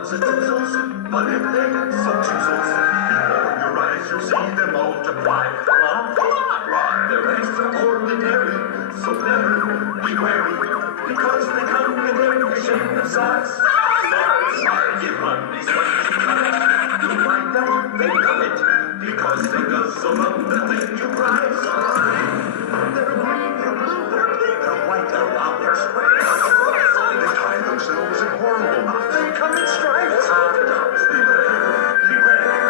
ones and twos, but if they so chooses, before your eyes you'll see them multiply. They're extraordinary, so better be wary, because they come in every shape and size. Give money, you'll find out they love it, because they guzzle up the thing you prize. They're green, they're blue, they're pink, they're white, they're round, they're square. They tie themselves in horrible knots. They come in stripes. Beware,